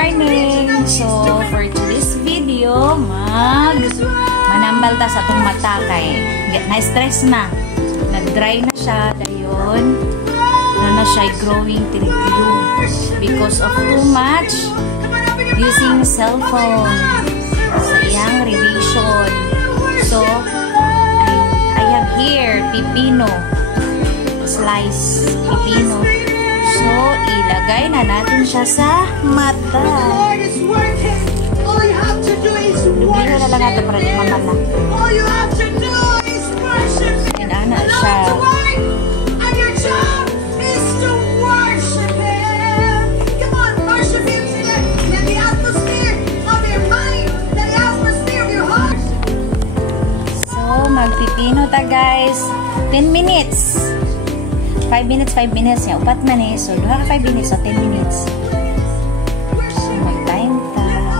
morning! So, for today's video, manambal ta sa itong mata kay na-stress na. Nag-dry na siya. Dayon, na siya growing tirigyo because of too much using cellphone sa iyang revision. So, I have here pipino. Slice pipino. So, ilagay na natin siya sa mata. Lumiro na lang natin para di mamala. Inana siya. So, magpipino ta guys. 10 minutes. 5 minutes, 5 minutes niya. Upat man eh. So, 5 minutes o 10 minutes. So, mag-time ta.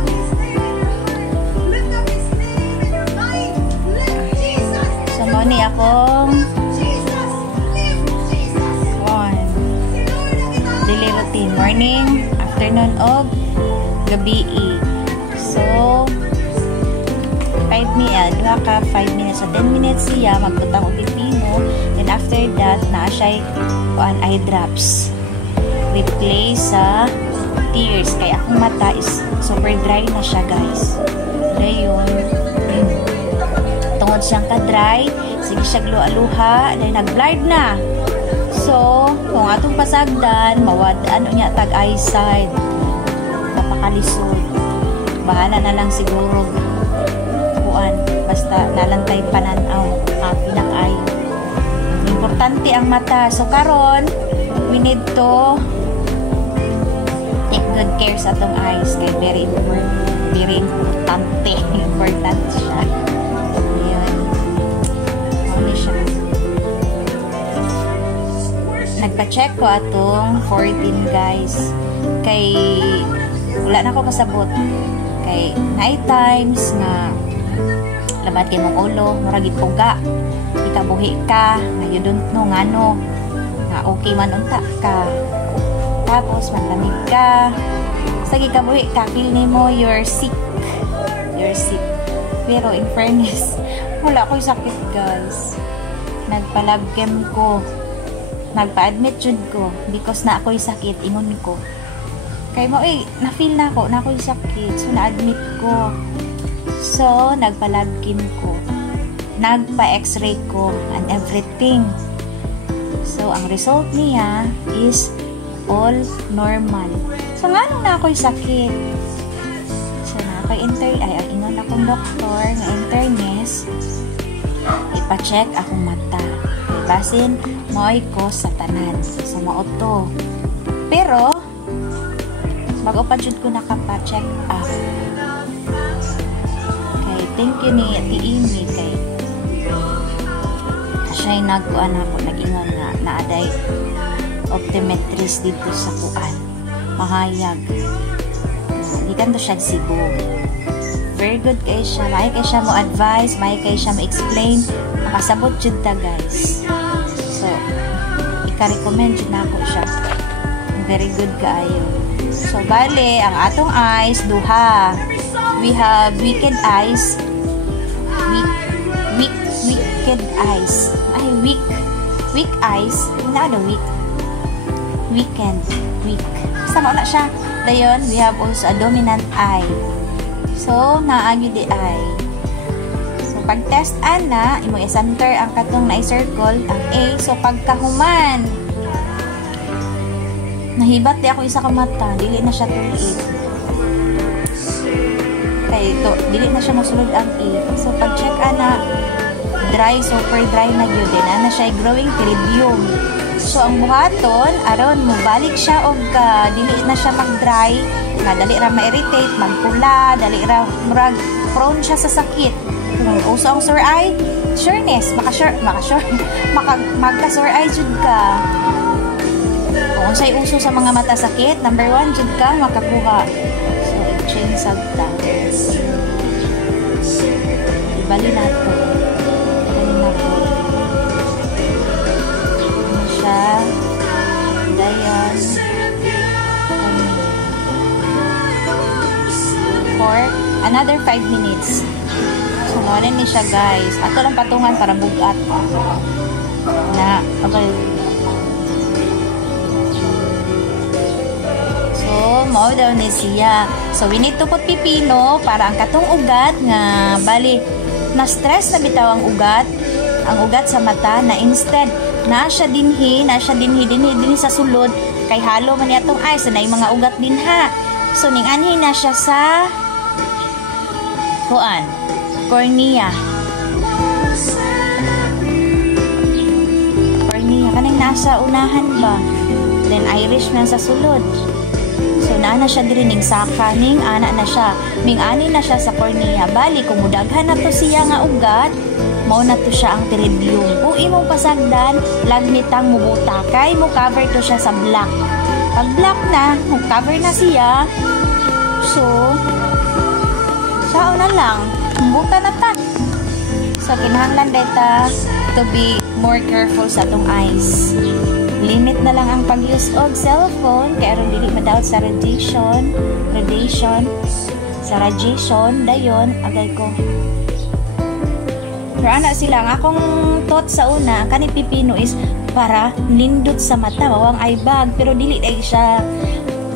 So, muni akong daily routine. Morning, afternoon, o gabi. So, 5 minutes. So, 10 minutes siya. Magbutang o pipino. Then, after that, na-asya eye drops. Replace sa tears. Kaya akong mata is super dry na siya, guys. Dayon. Tungod siyang ka-dry. Sige siya luha-luha. Dahil nag-blurred na. So, kung atong pasagdan, niya tag-eyesight. Napakalisod. Bahala na lang siguro. Basta nalantay pananaw. Pinakay. Importante ang mata. So, karon we need to take good care sa atong eyes. Kaya very importante. Important siya. Ayan. Ano siya? Nagpa-check ko atong 14 guys. Kay wala na ko kasabot. Kay night times na labat kay mong ulo, muragit puga. Ikabuhi ka, na you don't know ngano, na okay man unta ka. Tapos manlamig ka. Sige kabuhi ka, feel nimo you're sick. You're sick. Pero in fairness, wala ko'y sakit guys. Nagpalabkem ko. Nagpa-admit jud ko because na ako'y sakit, ingon ko. Kay mo na-feel na ako'y sakit. So na-admit ko. So, nagpa-labkin ko. Nagpa-x-ray ko and everything. So, ang result niya is all normal. So, nga nung na ako'y sakit. So, na ako'y ingon akong doktor na internist. Ipa-check akong mata. Basin, mo'y ko sa tanan. So, mauto. Pero, bago pa jud ko nakapa-check up. Thank you ni Ate Amy kay siya'y nagkuan ako, nag-ingon nga naaday optometrist dito sa kuan Mahayag. Gikan to siya Cebu. Very good kay siya. May kay siya mo advice, may kay siya mo explain. Nakasabot jud ta guys. So, ika-recommend jud na ako siya. Very good kaayo. So, bale, ang atong eyes, duha. We have wicked eyes. Wicked eyes. Ay, weak eyes. Ano weak? Weekend. Weak. Basta mo na siya. Dayon, we have also a dominant eye. So, naagyo di eye. So, pag-test ana, imo i-center ang katong na-circle, ang A. So, pagkahuman, nahibat di ako isa ka mata. Dili na siya tuliit. Kaya ito, dili na siya masulod ang A. So, pag-check ana, dry, super dry na yun din. Ana siya growing peridium. So, ang buhaton, aron, mubalik siya o dili na siya mag-dry, nga dali ra ma-irritate, magpula, dali ra, murag, prone siya sa sakit. Kung uso ang sore eye, sureness, magka-sore eye jud ka. Kung sa'y uso sa mga mata sakit, number 1, jud ka, makakuha. So, i-change sagta. Ibali na ito. Dayan. for another 5 minutes. So, muna ni siya guys. Ato lang patungan para bugat. Na, okay. So, mao daw ni siya. So, we need to put pipino para ang katong ugat nga, bali, na-stress na bitaw ang ugat sa mata na instead, na siya dinhi sa sulod, kay halo man yatong eyes, na yung mga ugat din ha. So, ning-anhi na siya sa cornea. Kanang nasa unahan ba? Then, iris na sa sulod. So, naana siya dirining saka, ning ana na siya. Ming-ani na siya sa cornea. Bali, kung mudaghan na to siya nga ugat, mao na to siya ang pterygium. Kung imong pasagdan, lagmitang mubuta. Kay mo cover to siya sa black. Pag black na, cover na siya. So, sao na lang. Mubuta na ta. So, kinahanglan data to be more careful sa atong eyes. Limit na lang ang pag-use og cellphone kaya aron dili madaot sa radiation dayon agay ko. Pero ana sila nga akong thought sa una kani pipino is para nindot sa mata mawang eye bag pero dili dai siya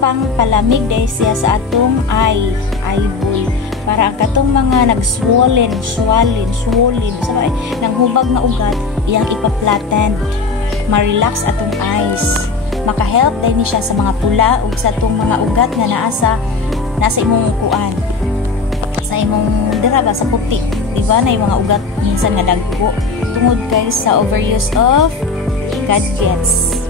pang palamig dai siya sa atong eyeball para ang katong mga nag-swollen sabay nang hubag na ugat iyang ipa-flatten, ma-relax atong eyes, maka-help dahil ni siya sa mga pula ug sa atong mga ugat nga nasa imong kuan, sa imong dira ba sa puti, diba na yung mga ugat minsan nga dagko tungod kay sa overuse of gadgets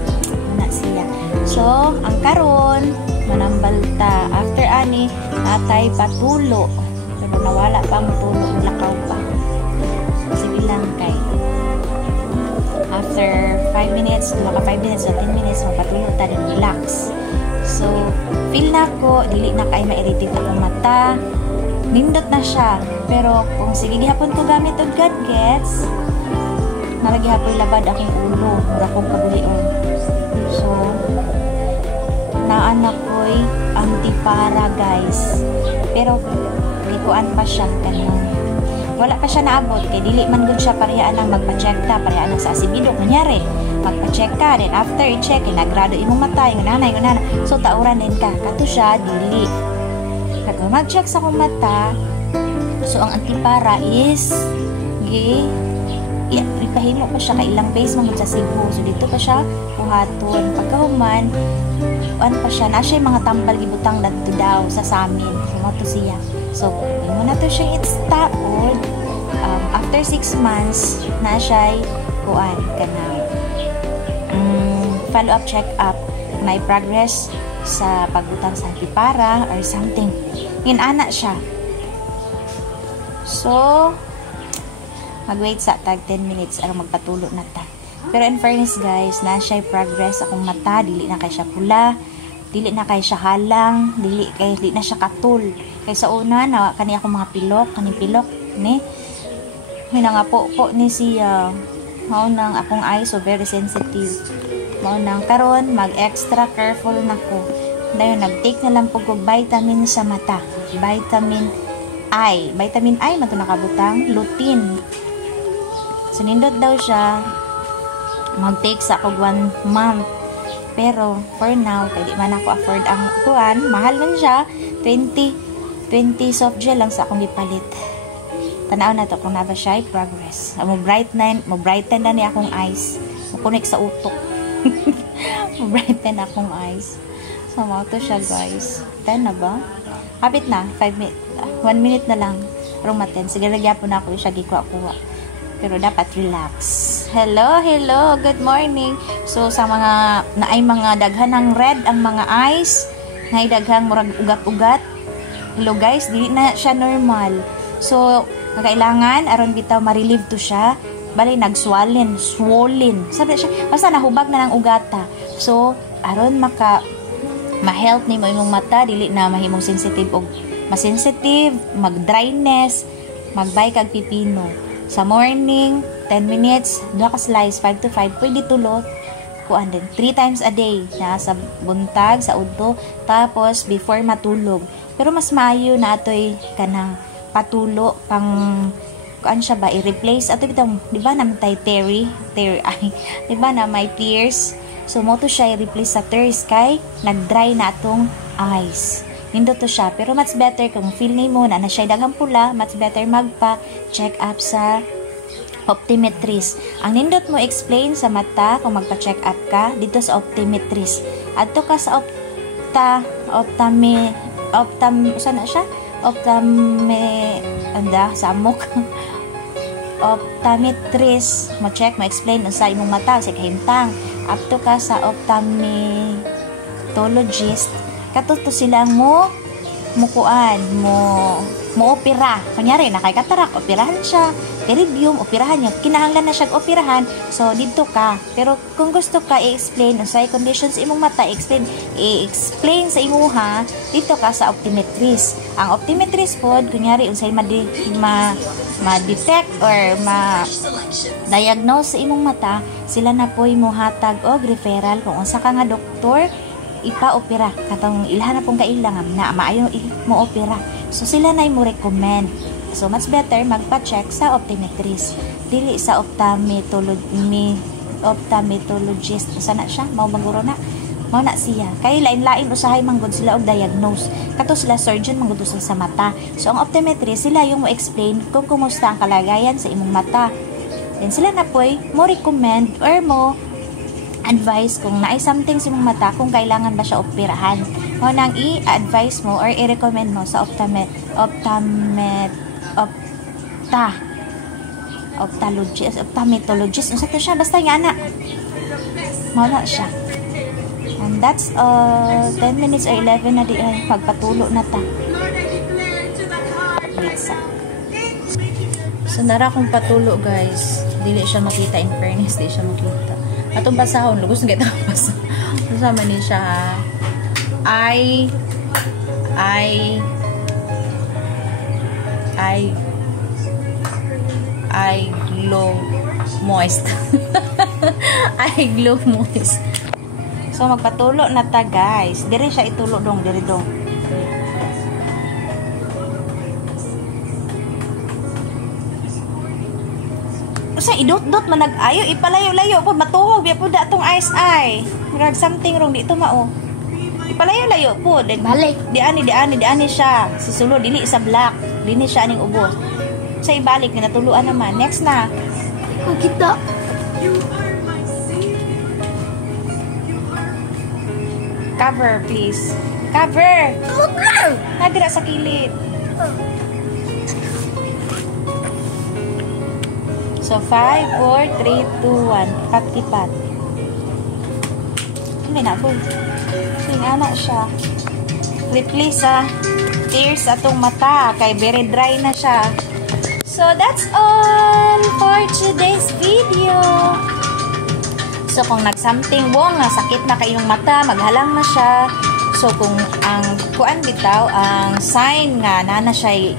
na siya. So ang karon manambalta after ani atay patulo pero nawala pa ang tulo lakaw pa sige lang kay after 5 minutes, maka 5 minutes o 10 minutes, mapatulo ta din relax. So, feel na ko, dili na kay ma-irritate akong mata. Nindot na siya. Pero, kung sige gihapon ko gamit og gadgets, nalagi hapon labad akong ulo, mura kong kabulion. So, naanak ko'y antipara guys. Pero, likuan pa siya kanang wala pa siya naabot kay dili man gud siya parehaan ang magpa-check ta parehaan ang sa asibidok kunyari magpa-check ka then after i-check nagrado imong mata yung nanay so tauran din ka kato siya dili pag mag-check sa akong mata so ang antipara is ipahimo pa siya kay ilang base man sa Cebu so dito pa siya buhaton pagkahuman ano pa siya na siya mga tambal gibutang dadto daw sa samin sumato siya. So, mo na to siya it's-taod. After 6 months, na siya kuan kanang follow-up check-up may progress sa pagbutang sa antipara or something. Inana siya. So, mag-wait sa tag 10 minutes aron magpatulo na ta. Pero in fairness guys, na siya progress akong mata, dili na kay siya pula, dili na kay siya halang, dili na siya katul. Kay sa una na kani ako mga pilok ni nga po ni siya mao nang akong eyes so very sensitive mao nang karon mag extra careful nako dayon nag-take na lang pug vitamin sa mata vitamin I man to nakabutang lutein so nindot daw siya mag-take sa kog 1 month pero for now kay di man ako afford ang kuan mahal man siya 20 soft gel lang sa akong ipalit. Tanaw na to kung na ba siya progress. Mo brighten na ni akong eyes. Mo connect sa utok. Mo brighten akong eyes. So mo to siya guys. 10 na ba? Kapit na 1 minute na lang. Pero maten sige nagyapon na ako siya gikuha-kuha. Pero dapat relax. Hello, good morning. So sa mga naay mga daghan ng red ang mga eyes, naay daghang murag ugat-ugat. Hello guys, dili na siya normal. So, kailangan aron bitaw ma-relieve to siya. Bali swollen. Sabi siya, basta nahubag na ng ugata. So, aron ma-help nimo imong mata, dili na mahimong sensitive og masensitive, mag-dryness, magbay kag pipino. Sa morning, 10 minutes, 2 ka slice, 5 to 5, pwede tulo. kuan din 3 times a day na sa buntag sa udto tapos before matulog. Pero mas maayo na atoy kanang patulo pang kuan siya ba i-replace ato bitong di ba naman tay Terry ay di ba na may tears. So mo to siya i-replace sa tears kay nag-dry na atong eyes. Nindot to siya pero much better kung feel nimo na siya daghang pula, much better magpa check up sa optometrist. Ang nindot mo explain sa mata kung magpa-check up ka dito sa optometrist. Adto ka sa sana siya? Samok. Optometrist. Mo check, mo explain sa imong mata sa kahintang. Adto ka sa optometrist. Katuto silang mo opera. Kunyari, na kay katarak, operahan siya. Iridium, operahan niya. Kinahanglan na siyang operahan. So, dito ka. Pero, kung gusto ka i-explain unsay conditions imong mata, i-explain sa imuha, dito ka sa optometrist. Ang optometrist po, kunyari, unsay ma-detect or ma-diagnose sa imong mata, sila na po imuhatag o referral kung unsa ka nga doktor, ipa-opera. Katong ilhan na pong kailangan na maayo mo opera. So, sila na mo recommend. So, much better magpa-check sa optometrist. Dili sa optometrologist. Sana siya? Mao maguro na? Mao na siya. Kaya lain-lain usahay manggod sila og diagnose. Kato sila surgeon manggod sila sa mata. So, ang optometrist, sila yung mo explain kung kumusta ang kalagayan sa imong mata. Then, sila na po mo recommend or mo advice kung naay something sa imong mata kung kailangan ba siya operahan. Mo nang i-advise mo or i-recommend mo sa optometrologist. Unsa to siya? Basta nga na. Mo na siya. And that's 10 minutes or 11 na di ay pagpatulo na ta. So nara kong patulo guys. Dili siya makita in fairness, di siya makita. Atong basahon, lugos nga ito basa. Kasama ni siya I glow moist. I glow moist. So magpatulo na ta guys. Dire siya itulo dong, dire dong. Sa idot-dot man nag-ayo ipalayo-layo po matuhog biya po datong eyes eye. Murag something wrong dito mao. Ipalayo-layo po then balik. Di ani siya. Susulod dili sa black. Dili siya aning ubos. Sa ibalik na natuluan naman. Next na. Kung kita. Cover please. Cover. Nadira sa kilid. So, 5, 4, 3, 2, 1. Pat-ipat. Hindi na po. Sinana siya. Replace sa tears atong mata. Kay very dry na siya. So, that's all for today's video. So, kung nag-something wrong, sakit na kayong mata, maghalang na siya. So, kung ang kuan bitaw, ang sign nga na siya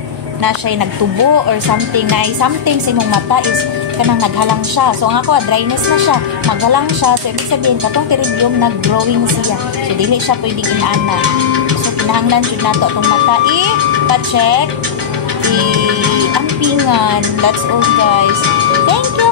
nagtubo or something na something sa imong mata is kanang naghalang siya. So, ang ako, dryness na siya. Maghalang siya. So, ibig sabihin, katong teridium nag-growing siya. So, dili siya pwedeng inana. So, kinahanglan siya nato itong mata. Pa-check. I-ampingan. That's all, guys. Thank you!